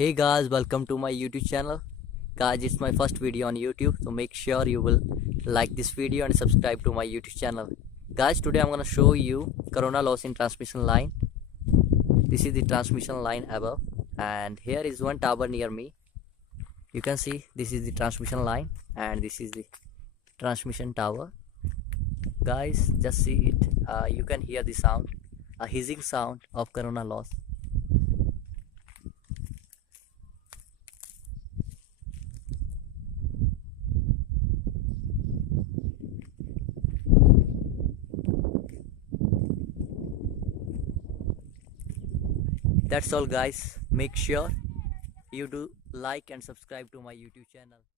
Hey guys, welcome to my YouTube channel. Guys, it's my first video on YouTube, so make sure you will like this video and subscribe to my YouTube channel. Guys, today I'm gonna show you corona loss in transmission line. This is the transmission line above, and here is one tower near me. You can see this is the transmission line, and this is the transmission tower. Guys, just see it. You can hear the sound, a hissing sound of corona loss. That's all guys. Make sure you do like and subscribe to my YouTube channel.